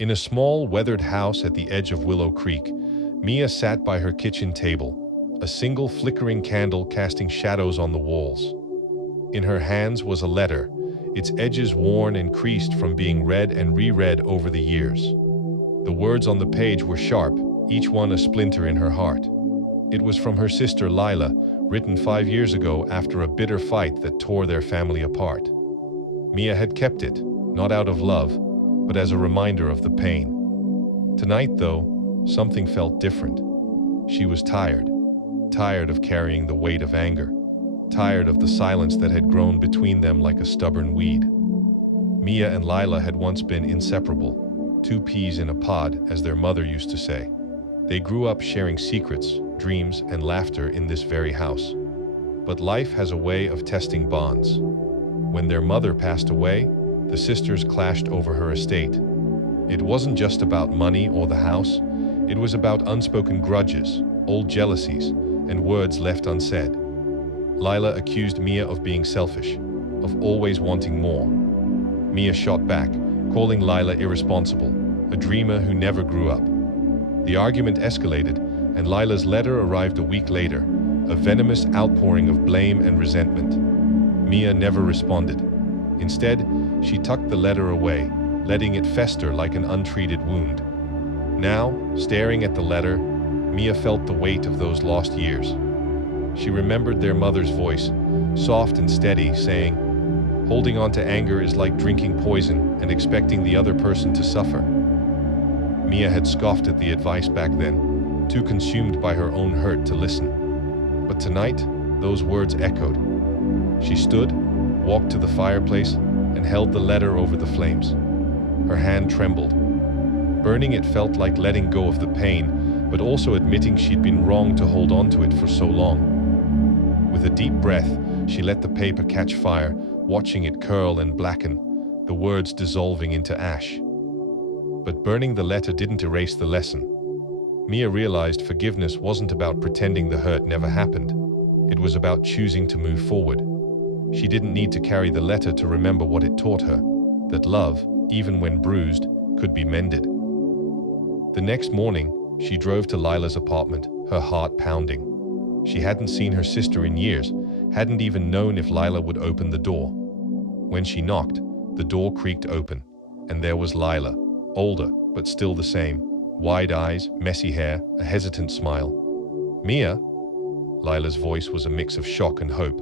In a small, weathered house at the edge of Willow Creek, Mia sat by her kitchen table, a single flickering candle casting shadows on the walls. In her hands was a letter, its edges worn and creased from being read and reread over the years. The words on the page were sharp, each one a splinter in her heart. It was from her sister Lila, written 5 years ago after a bitter fight that tore their family apart. Mia had kept it, not out of love, but as a reminder of the pain. Tonight, though, something felt different. She was tired of carrying the weight of anger, tired of the silence that had grown between them like a stubborn weed. Mia and Lila had once been inseparable, two peas in a pod, as their mother used to say. They grew up sharing secrets, dreams, and laughter in this very house. But life has a way of testing bonds. When their mother passed away, the sisters clashed over her estate. It wasn't just about money or the house, it was about unspoken grudges, old jealousies, and words left unsaid. Lila accused Mia of being selfish, of always wanting more. Mia shot back, calling Lila irresponsible, a dreamer who never grew up. The argument escalated, and Lila's letter arrived a week later, a venomous outpouring of blame and resentment. Mia never responded. Instead, she tucked the letter away, letting it fester like an untreated wound. Now, staring at the letter, Mia felt the weight of those lost years. She remembered their mother's voice, soft and steady, saying, "Holding on to anger is like drinking poison and expecting the other person to suffer." Mia had scoffed at the advice back then, too consumed by her own hurt to listen. But tonight, those words echoed. She stood, walked to the fireplace, and held the letter over the flames. Her hand trembled. Burning it felt like letting go of the pain, but also admitting she'd been wrong to hold on to it for so long. With a deep breath, she let the paper catch fire, watching it curl and blacken, the words dissolving into ash. But burning the letter didn't erase the lesson. Mia realized forgiveness wasn't about pretending the hurt never happened. It was about choosing to move forward. She didn't need to carry the letter to remember what it taught her, that love, even when bruised, could be mended. The next morning, she drove to Lila's apartment, her heart pounding. She hadn't seen her sister in years, hadn't even known if Lila would open the door. When she knocked, the door creaked open, and there was Lila, older, but still the same, wide eyes, messy hair, a hesitant smile. "Mia?" Lila's voice was a mix of shock and hope.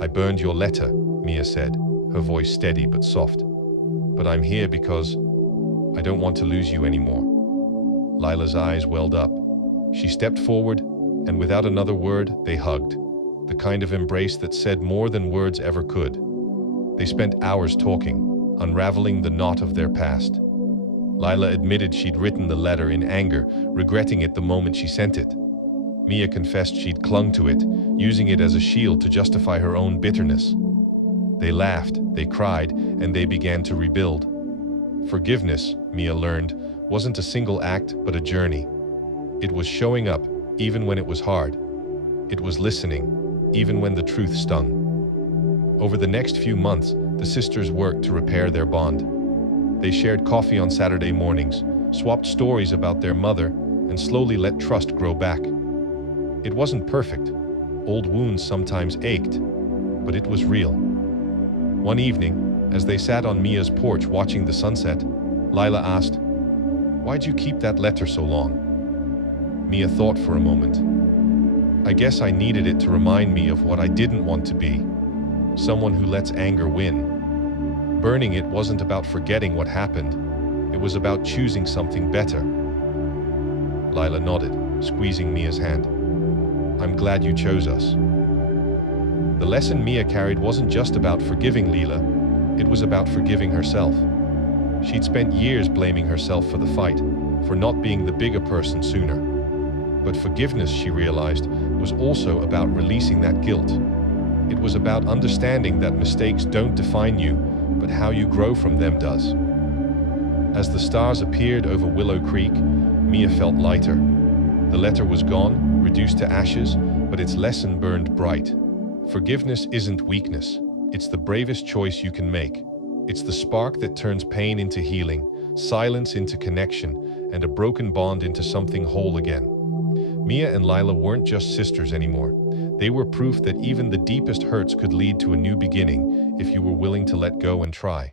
"I burned your letter," Mia said, her voice steady but soft. "But I'm here because I don't want to lose you anymore." Lila's eyes welled up. She stepped forward, and without another word, they hugged, the kind of embrace that said more than words ever could. They spent hours talking, unraveling the knot of their past. Lila admitted she'd written the letter in anger, regretting it the moment she sent it. Mia confessed she'd clung to it, using it as a shield to justify her own bitterness. They laughed, they cried, and they began to rebuild. Forgiveness, Mia learned, wasn't a single act but a journey. It was showing up, even when it was hard. It was listening, even when the truth stung. Over the next few months, the sisters worked to repair their bond. They shared coffee on Saturday mornings, swapped stories about their mother, and slowly let trust grow back. It wasn't perfect. Old wounds sometimes ached, but it was real. One evening, as they sat on Mia's porch watching the sunset, Lila asked, "Why'd you keep that letter so long?" Mia thought for a moment. "I guess I needed it to remind me of what I didn't want to be, someone who lets anger win." Burning it wasn't about forgetting what happened. It was about choosing something better. Lila nodded, squeezing Mia's hand. "I'm glad you chose us." The lesson Mia carried wasn't just about forgiving Lila, it was about forgiving herself. She'd spent years blaming herself for the fight, for not being the bigger person sooner. But forgiveness, she realized, was also about releasing that guilt. It was about understanding that mistakes don't define you, but how you grow from them does. As the stars appeared over Willow Creek, Mia felt lighter. The letter was gone, reduced to ashes, but its lesson burned bright. Forgiveness isn't weakness. It's the bravest choice you can make. It's the spark that turns pain into healing, silence into connection, and a broken bond into something whole again. Mia and Lila weren't just sisters anymore. They were proof that even the deepest hurts could lead to a new beginning if you were willing to let go and try.